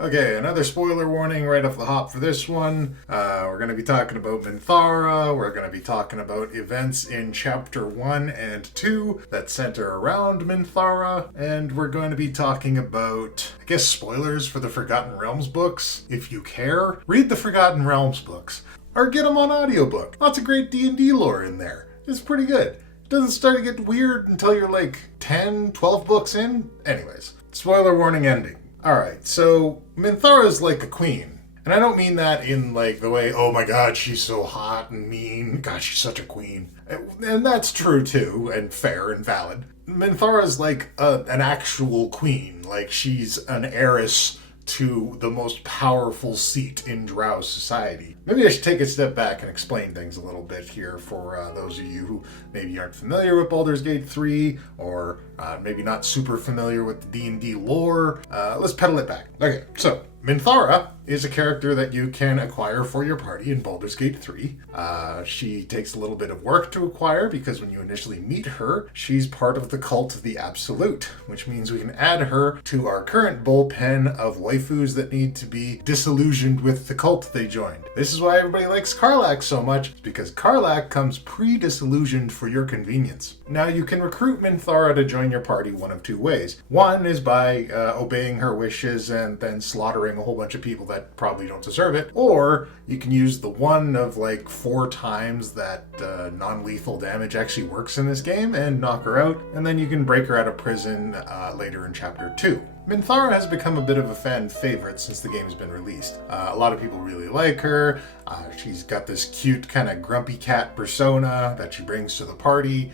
Okay, another spoiler warning right off the hop for this one. We're going to be talking about Minthara. We're going to be talking about events in Chapter 1 and 2 that center around Minthara. And we're going to be talking about, I guess, spoilers for the Forgotten Realms books. If you care, read the Forgotten Realms books. Or get them on audiobook. Lots of great D&D lore in there. It's pretty good. It doesn't start to get weird until you're like 10, 12 books in. Anyways, spoiler warning ending. Alright, so Minthara is like a queen. And I don't mean that in like the way, oh my god, she's so hot and mean. God, she's such a queen. And that's true too, and fair and valid. Minthara is like an actual queen. Like she's an heiress to the most powerful seat in Drow society. Maybe I should take a step back and explain things a little bit here for those of you who maybe aren't familiar with Baldur's Gate 3 or maybe not super familiar with the D&D lore. Let's pedal it back. Okay, so Minthara is a character that you can acquire for your party in Baldur's Gate 3. She takes a little bit of work to acquire because when you initially meet her, she's part of the cult of the Absolute, which means we can add her to our current bullpen of waifus that need to be disillusioned with the cult they joined. This is why everybody likes Karlach so much, it's because Karlach comes pre-disillusioned for your convenience. Now you can recruit Minthara to join your party one of two ways. One is by obeying her wishes and then slaughtering a whole bunch of people that probably don't deserve it, or you can use the one of like 4 times that non-lethal damage actually works in this game and knock her out, and then you can break her out of prison later in Chapter 2. Minthara has become a bit of a fan favorite since the game's been released. A lot of people really like her. She's got this cute kind of grumpy cat persona that she brings to the party.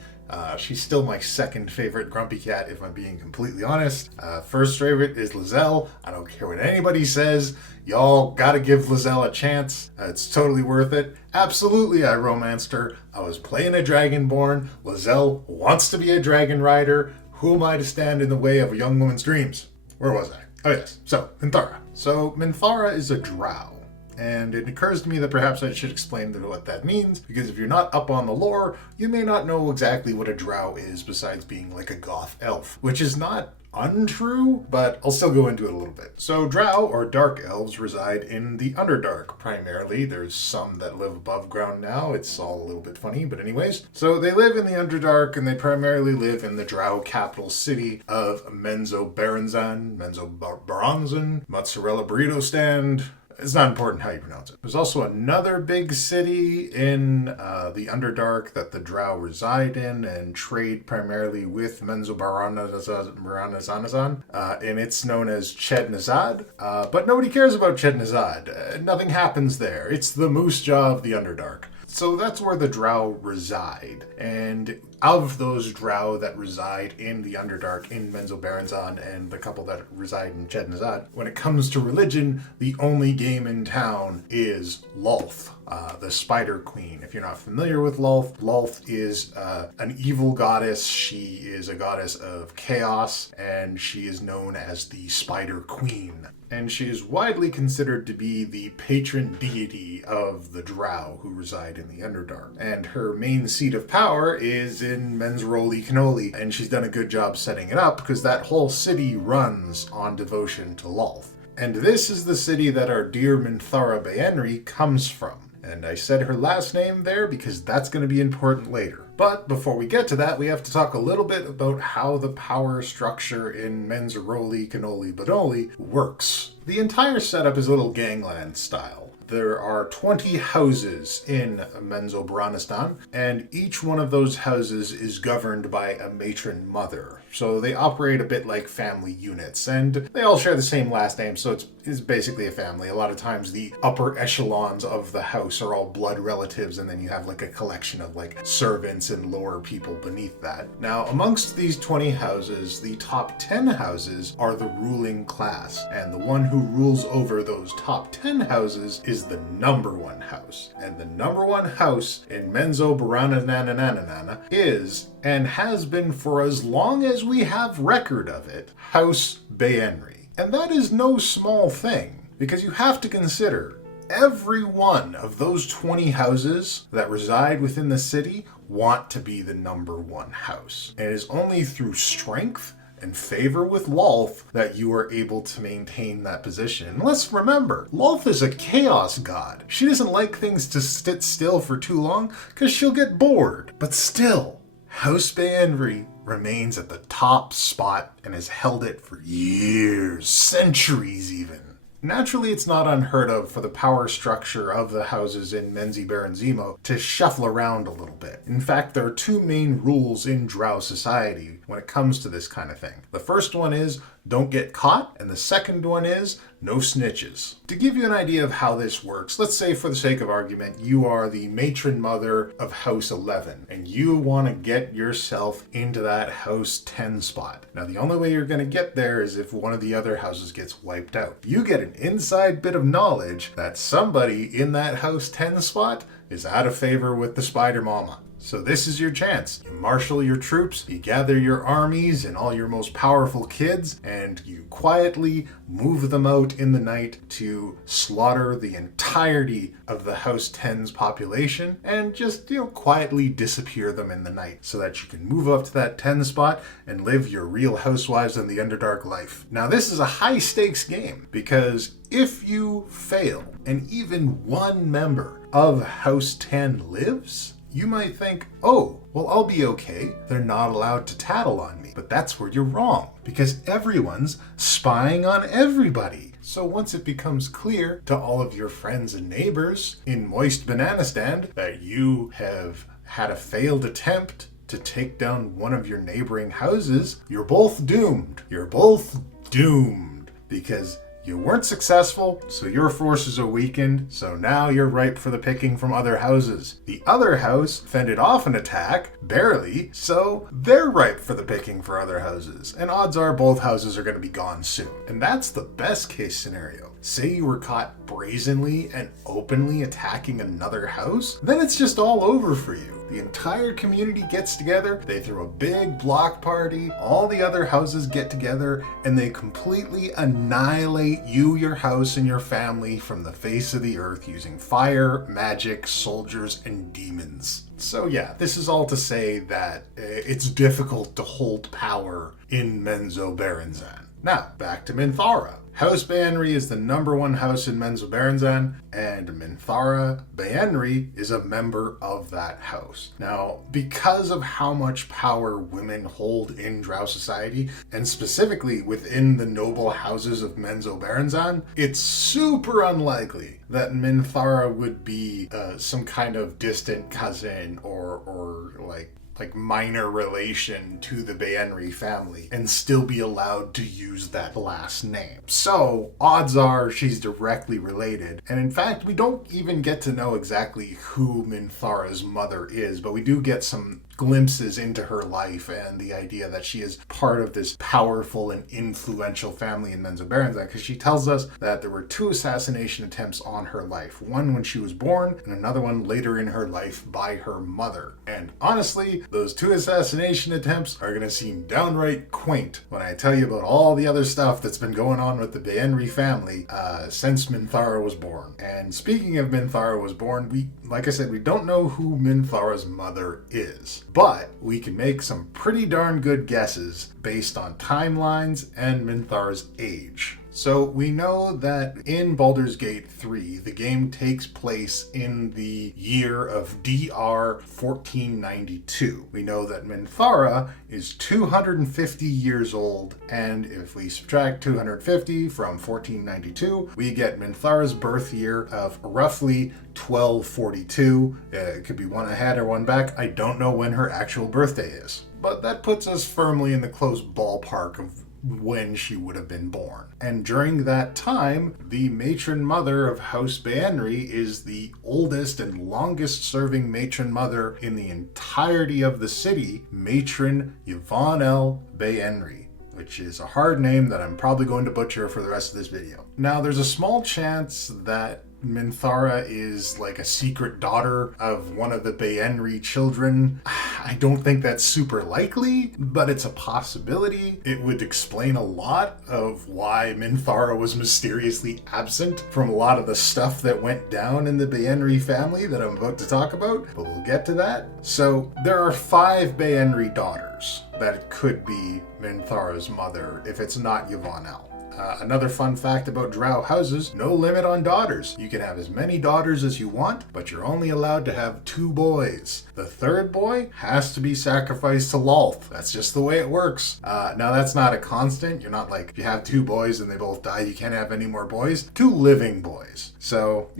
She's still my second favorite grumpy cat, if I'm being completely honest. First favorite is Lizelle. I don't care what anybody says. Y'all gotta give Lizelle a chance. It's totally worth it. Absolutely, I romanced her. I was playing a Dragonborn. Lizelle wants to be a dragon rider. Who am I to stand in the way of a young woman's dreams? Where was I? Oh yes, so Minthara. So Minthara is a Drow. And it occurs to me that perhaps I should explain what that means, because if you're not up on the lore, you may not know exactly what a Drow is besides being like a goth elf, which is not untrue, but I'll still go into it a little bit. So Drow, or Dark Elves, reside in the Underdark, primarily. There's some that live above ground now. It's all a little bit funny, but anyways. So they live in the Underdark, and they primarily live in the Drow capital city of Menzoberranzan, Mozzarella Burrito Stand. It's not important how you pronounce it. There's also another big city in the Underdark that the Drow reside in and trade primarily with Menzoberranzan, and it's known as Chednazad. But nobody cares about Chednazad. Nothing happens there. It's the Moose Jaw of the Underdark. So that's where the Drow reside. And of those Drow that reside in the Underdark, in Menzoberranzan, and the couple that reside in Chednazad, when it comes to religion, the only game in town is Lolth, the Spider Queen. If you're not familiar with Lolth, Lolth is an evil goddess. She is a goddess of chaos, and she is known as the Spider Queen. And she is widely considered to be the patron deity of the Drow who reside in the Underdark. And her main seat of power is in Menzroli, and she's done a good job setting it up because that whole city runs on devotion to Lolth. And this is the city that our dear Minthara Baenri comes from. And I said her last name there because that's going to be important later. But before we get to that, we have to talk a little bit about how the power structure in Menzroli works. The entire setup is a little gangland style. There are 20 houses in Menzoberranzan, and each one of those houses is governed by a matron mother. So they operate a bit like family units, and they all share the same last name, so it's basically a family. A lot of times the upper echelons of the house are all blood relatives, and then you have like a collection of like servants and lower people beneath that. Now, amongst these 20 houses, the top 10 houses are the ruling class, and the one who rules over those top 10 houses is the number 1 house. And the number 1 house in Menzoberranzan is, and has been for as long as we have record of it, House Baenri. And that is no small thing, because you have to consider every one of those 20 houses that reside within the city want to be the number 1 house. And it is only through strength and favor with Lolth that you are able to maintain that position. And let's remember, Lolth is a chaos god. She doesn't like things to sit still for too long because she'll get bored. But still, House Baenri remains at the top spot and has held it for years, centuries even. Naturally, it's not unheard of for the power structure of the houses in Menziberranzimo to shuffle around a little bit. In fact, there are two main rules in Drow society when it comes to this kind of thing. The first one is don't get caught, and the second one is no snitches. To give you an idea of how this works, let's say for the sake of argument, you are the matron mother of House 11, and you want to get yourself into that House 10 spot. Now, the only way you're going to get there is if one of the other houses gets wiped out. You get an inside bit of knowledge that somebody in that House 10 spot is out of favor with the Spider Mama. So this is your chance. You marshal your troops, you gather your armies and all your most powerful kids, and you quietly move them out in the night to slaughter the entirety of the House 10's population and just, quietly disappear them in the night so that you can move up to that 10 spot and live your Real Housewives in the Underdark life. Now, this is a high stakes game because if you fail and even one member of House 10 lives, you might think, oh, well, I'll be okay. They're not allowed to tattle on me. But that's where you're wrong, because everyone's spying on everybody. So once it becomes clear to all of your friends and neighbors in Moist Bananistan that you have had a failed attempt to take down one of your neighboring houses, you're both doomed. You're both doomed because you weren't successful, so your forces are weakened, so now you're ripe for the picking from other houses. The other house fended off an attack, barely, so they're ripe for the picking for other houses. And odds are both houses are going to be gone soon. And that's the best case scenario. Say you were caught brazenly and openly attacking another house, then it's just all over for you. The entire community gets together, they throw a big block party, all the other houses get together, and they completely annihilate you, your house, and your family from the face of the earth using fire, magic, soldiers, and demons. So yeah, this is all to say that it's difficult to hold power in Menzoberranzan. Now, back to Minthara. House Baenri is the number one house in Menzoberranzan, and Minthara Baenri is a member of that house. Now, because of how much power women hold in Drow society, and specifically within the noble houses of Menzoberranzan, it's super unlikely that Minthara would be some kind of distant cousin or like minor relation to the Baenri family and still be allowed to use that last name. So odds are she's directly related. And in fact, we don't even get to know exactly who Minthara's mother is, but we do get some glimpses into her life and the idea that she is part of this powerful and influential family in Menzoberranzan, because she tells us that there were 2 assassination attempts on her life. One when she was born and another one later in her life by her mother. And honestly, those 2 assassination attempts are going to seem downright quaint when I tell you about all the other stuff that's been going on with the Baenri family since Minthara was born. And speaking of Minthara was born, like I said, we don't know who Minthara's mother is. But we can make some pretty darn good guesses based on timelines and Minthara's age. So we know that in Baldur's Gate 3, the game takes place in the year of DR 1492. We know that Minthara is 250 years old, and if we subtract 250 from 1492, we get Minthara's birth year of roughly 1242. It could be one ahead or one back. I don't know when her actual birthday is, but that puts us firmly in the close ballpark of when she would have been born. And during that time, the matron mother of House Baenri is the oldest and longest serving matron mother in the entirety of the city, Matron Yvonne Baenri, which is a hard name that I'm probably going to butcher for the rest of this video. Now, there's a small chance that Minthara is like a secret daughter of one of the Baenri children. I don't think that's super likely, but it's a possibility. It would explain a lot of why Minthara was mysteriously absent from a lot of the stuff that went down in the Baenri family that I'm about to talk about, but we'll get to that. So there are 5 Baenri daughters that could be Minthara's mother if it's not Yvonne. Another fun fact about Drow houses, no limit on daughters. You can have as many daughters as you want, but you're only allowed to have 2 boys. The 3rd boy has to be sacrificed to Lolth. That's just the way it works. Now that's not a constant. You're not like, if you have 2 boys and they both die, you can't have any more boys. 2 living boys. So,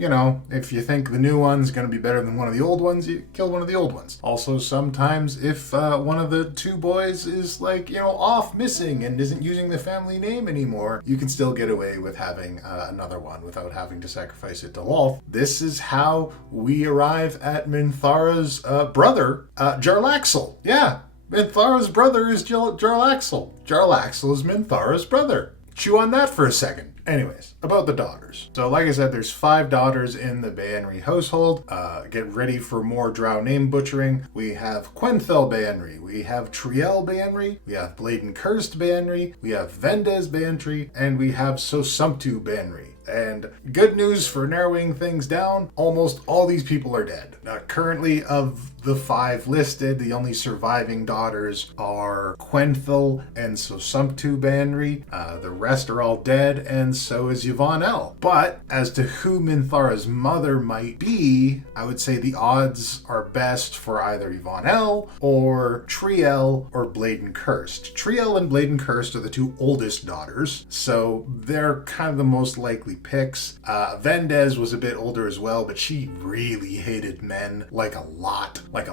if you think the new one's going to be better than one of the old ones, you kill one of the old ones. Also, sometimes if one of the 2 boys is off missing and isn't using the family name anymore, you can still get away with having another one without having to sacrifice it to Lolth. This is how we arrive at Minthara's brother, Jarlaxle. Yeah, Minthara's brother is Jarlaxle. Jarlaxle is Minthara's brother. Chew on that for a second. Anyways, about the daughters. So like I said, there's 5 daughters in the Baenri household. Get ready for more Drow name butchering. We have Quenthel Baenri, we have Triel Baenri, we have Bladen Cursed Baenri, we have Vendes Baenri, and we have Sosumptu Baenri. And good news for narrowing things down, almost all these people are dead. Currently, of the 5 listed, the only surviving daughters are Quenthel and Sosumptu Baenri. The rest are all dead, and so is Yvonne. But as to who Minthara's mother might be, I would say the odds are best for either Yvonne or Triel or Bladen Cursed. Triel and Bladen Cursed are the 2 oldest daughters, so they're kind of the most likely picks. Vendes was a bit older as well, but she really hated men like a lot. I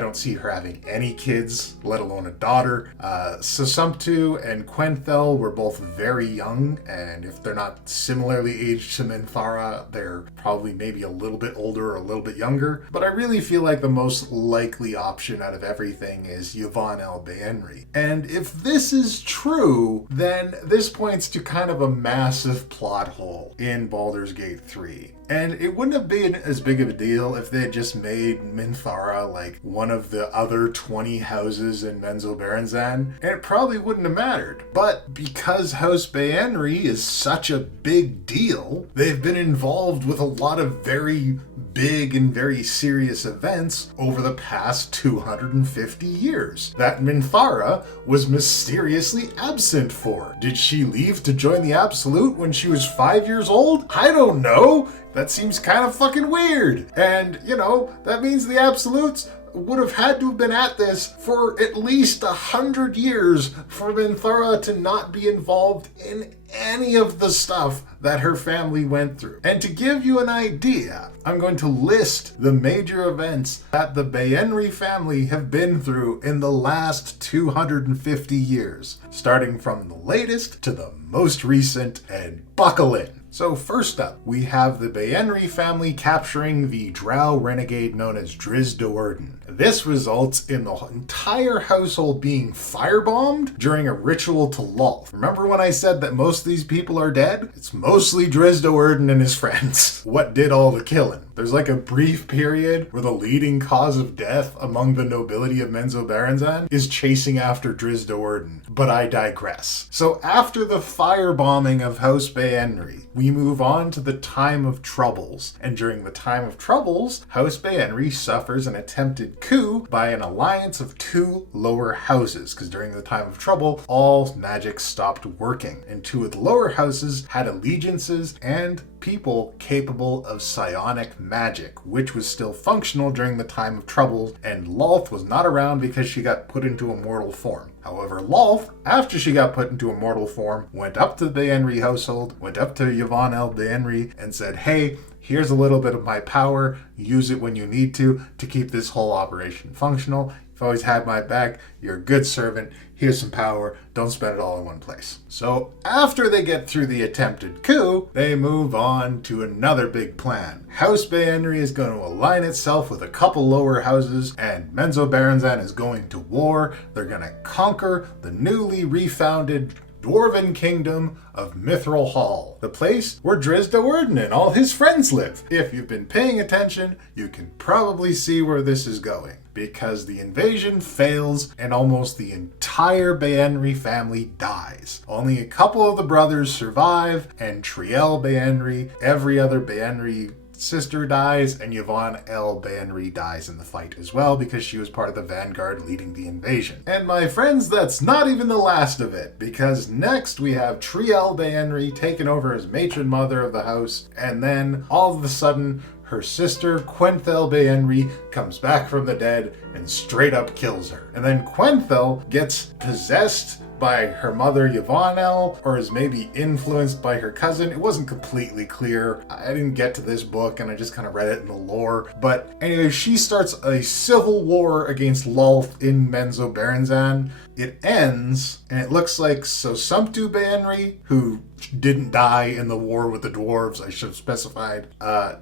don't see her having any kids, let alone a daughter. Sosumptu and Quenthel were both very young, and if they're not similarly aged to Minthara, they're probably maybe a little bit older or a little bit younger. But I really feel like the most likely option out of everything is Yvonne Baenri. And if this is true, then this points to kind of a massive plot hole in Baldur's Gate 3. And it wouldn't have been as big of a deal if they had just made Minthara like one of the other 20 houses in Menzoberranzan, and it probably wouldn't have mattered. But because House Baenri is such a big deal, they've been involved with a lot of very big and very serious events over the past 250 years that Minthara was mysteriously absent for. Did she leave to join the Absolute when she was 5 years old? I don't know. That seems kind of fucking weird. And, that means the Absolutes would have had to have been at this for at least 100 years for Minthara to not be involved in any of the stuff that her family went through. And to give you an idea, I'm going to list the major events that the Baenri family have been through in the last 250 years, starting from the latest to the most recent, and buckle in. So first up, we have the Baenri family capturing the Drow renegade known as Drizzt Do'Urden. This results in the entire household being firebombed during a ritual to Lolth. Remember when I said that most of these people are dead? It's mostly Drizzt Do'Urden and his friends. What did all the killing? There's like a brief period where the leading cause of death among the nobility of Menzoberranzan is chasing after Drizzt Do'Urden, but I digress. So after the firebombing of House Baenri, we move on to the Time of Troubles, and during the Time of Troubles, House Baenri suffers an attempted coup by an alliance of 2 lower houses, because during the Time of Trouble, all magic stopped working, and 2 of the lower houses had allegiances and people capable of psionic magic, which was still functional during the Time of Trouble, and Lolth was not around because she got put into a mortal form. However, Lolth, after she got put into a mortal form, went up to the Baenri household, went up to Yvonne Baenri, and said, hey, here's a little bit of my power, use it when you need to keep this whole operation functional. You've always had my back, you're a good servant, here's some power, don't spend it all in one place. So after they get through the attempted coup, they move on to another big plan. House Baenri is going to align itself with a couple lower houses, and Menzoberranzan is going to war. They're going to conquer the newly refounded dwarven kingdom of Mithril Hall, the place where Drizzt Do'Urden and all his friends live. If you've been paying attention, you can probably see where this is going, because the invasion fails and almost the entire Baenri family dies. Only a couple of the brothers survive, and Triel Baenri, every other Baenri sister dies, and Yvonne L. Baenri dies in the fight as well because she was part of the vanguard leading the invasion. And my friends, that's not even the last of it, because next we have Triel Baenri taken over as matron mother of the house, and then all of a sudden her sister Quenthel Baenri comes back from the dead and straight up kills her. And then Quenthel gets possessed by her mother Yvonne, or is maybe influenced by her cousin. It wasn't completely clear. I didn't get to this book and I just kind of read it in the lore. But anyway, she starts a civil war against Lolth in Menzoberranzan. It ends, and it looks like Sosumptu Baenri, who didn't die in the war with the dwarves, I should have specified,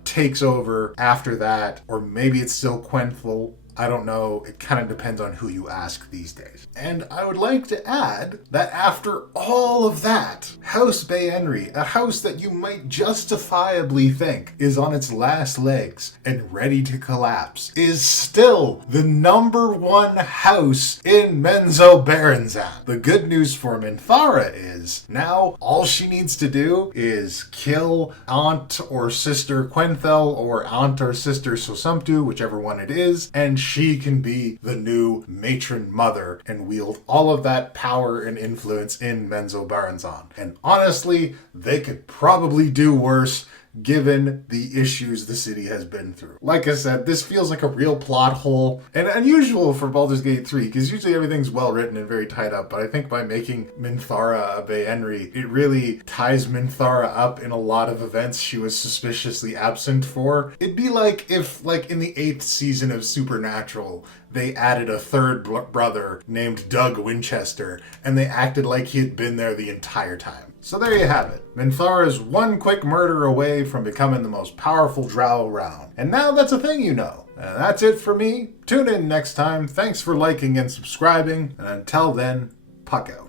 takes over after that. Or maybe it's still Quenthel. I don't know. It kind of depends on who you ask these days. And I would like to add that after all of that, House Baenri, a house that you might justifiably think is on its last legs and ready to collapse, is still the #1 house in Menzoberranzan. The good news for Minthara is now all she needs to do is kill Aunt or Sister Quenthel or Aunt or Sister Sosumptu, whichever one it is, and she can be the new matron mother and wield all of that power and influence in Menzoberranzan. And honestly, they could probably do worse given the issues the city has been through. Like I said, this feels like a real plot hole, and unusual for Baldur's Gate 3, because usually everything's well written and very tied up, but I think by making Minthara a Baenri, it really ties Minthara up in a lot of events she was suspiciously absent for. It'd be like if, like in the 8th season of Supernatural, they added a third brother named Doug Winchester, and they acted like he had been there the entire time. So there you have it. Minthara is one quick murder away from becoming the most powerful drow around. And now that's a thing you know. And that's it for me. Tune in next time. Thanks for liking and subscribing. And until then, puck out.